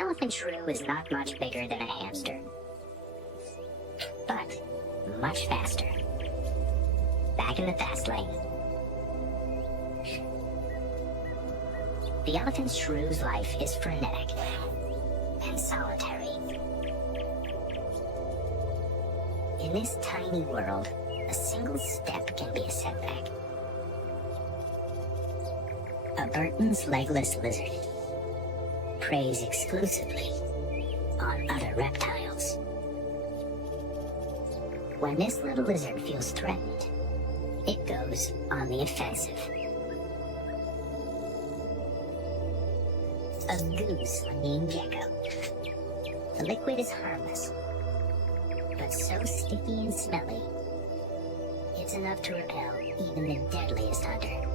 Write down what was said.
elephant shrew is not much bigger than a hamster, but much faster. Back in the fast lane. The elephant shrew's life is frenetic and solitary. In this tiny world, a single step can be a setback. A Burton's legless lizard preys exclusively on other reptiles. When this little lizard feels threatened, it goes on the offensive. A goose named Gecko. The liquid is harmless, but so sticky and smelly, it's enough to repel even the deadliest hunter.